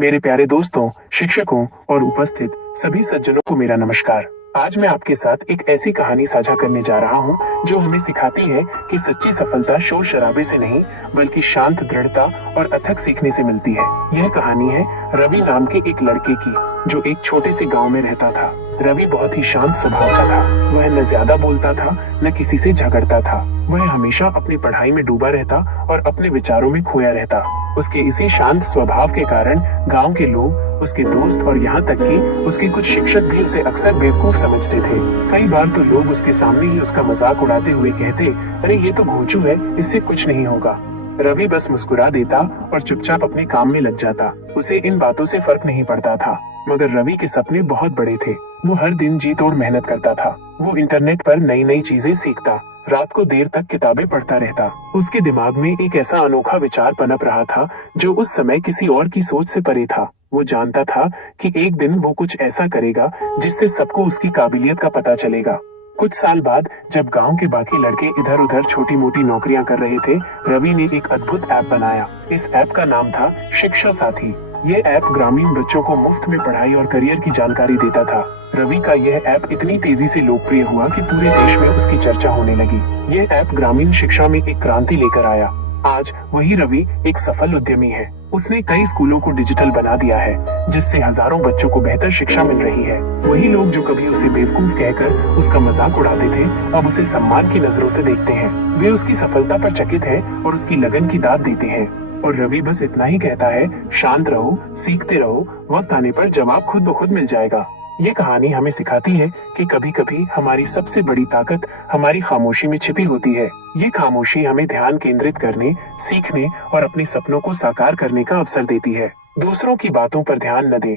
मेरे प्यारे दोस्तों, शिक्षकों और उपस्थित सभी सज्जनों को मेरा नमस्कार। आज मैं आपके साथ एक ऐसी कहानी साझा करने जा रहा हूँ जो हमें सिखाती है कि सच्ची सफलता शोर शराबे से नहीं बल्कि शांत दृढ़ता और अथक सीखने से मिलती है। यह कहानी है रवि नाम के एक लड़के की, जो एक छोटे से गांव में रहता था। रवि बहुत ही शांत स्वभाव का था। वह न ज्यादा बोलता था, न किसी से झगड़ता था। वह हमेशा अपनी पढ़ाई में डूबा रहता और अपने विचारों में खोया रहता। उसके इसी शांत स्वभाव के कारण गांव के लोग, उसके दोस्त और यहाँ तक कि उसके कुछ शिक्षक भी उसे अक्सर बेवकूफ समझते थे। कई बार तो लोग उसके सामने ही उसका मजाक उड़ाते हुए कहते, अरे ये तो भोंचू है, इससे कुछ नहीं होगा। रवि बस मुस्कुरा देता और चुपचाप अपने काम में लग जाता। उसे इन बातों से फर्क नहीं पड़ता था। मगर रवि के सपने बहुत बड़े थे। वो हर दिन जी तोड़ मेहनत करता था। वो इंटरनेट पर नई नई चीजें सीखता, रात को देर तक किताबें पढ़ता रहता। उसके दिमाग में एक ऐसा अनोखा विचार पनप रहा था जो उस समय किसी और की सोच से परे था। वो जानता था कि एक दिन वो कुछ ऐसा करेगा जिससे सबको उसकी काबिलियत का पता चलेगा। कुछ साल बाद जब गांव के बाकी लड़के इधर उधर छोटी मोटी नौकरियां कर रहे थे, रवि ने एक अद्भुत ऐप बनाया। इस ऐप का नाम था शिक्षा साथी। ये ऐप ग्रामीण बच्चों को मुफ्त में पढ़ाई और करियर की जानकारी देता था। रवि का यह ऐप इतनी तेजी से लोकप्रिय हुआ कि पूरे देश में उसकी चर्चा होने लगी। यह ऐप ग्रामीण शिक्षा में एक क्रांति लेकर आया। आज वही रवि एक सफल उद्यमी है। उसने कई स्कूलों को डिजिटल बना दिया है, जिससे हजारों बच्चों को बेहतर शिक्षा मिल रही है। वही लोग जो कभी उसे बेवकूफ कहकर उसका मजाक उड़ाते थे, अब उसे सम्मान की नजरों से देखते हैं। वे उसकी सफलता पर चकित हैं और उसकी लगन की दाद देते हैं। और रवि बस इतना ही कहता है, शांत रहो, सीखते रहो, वक्त आने पर जवाब खुद ब खुद मिल जाएगा। ये कहानी हमें सिखाती है कि कभी कभी हमारी सबसे बड़ी ताकत हमारी खामोशी में छिपी होती है। ये खामोशी हमें ध्यान केंद्रित करने, सीखने और अपने सपनों को साकार करने का अवसर देती है। दूसरों की बातों पर ध्यान न दें,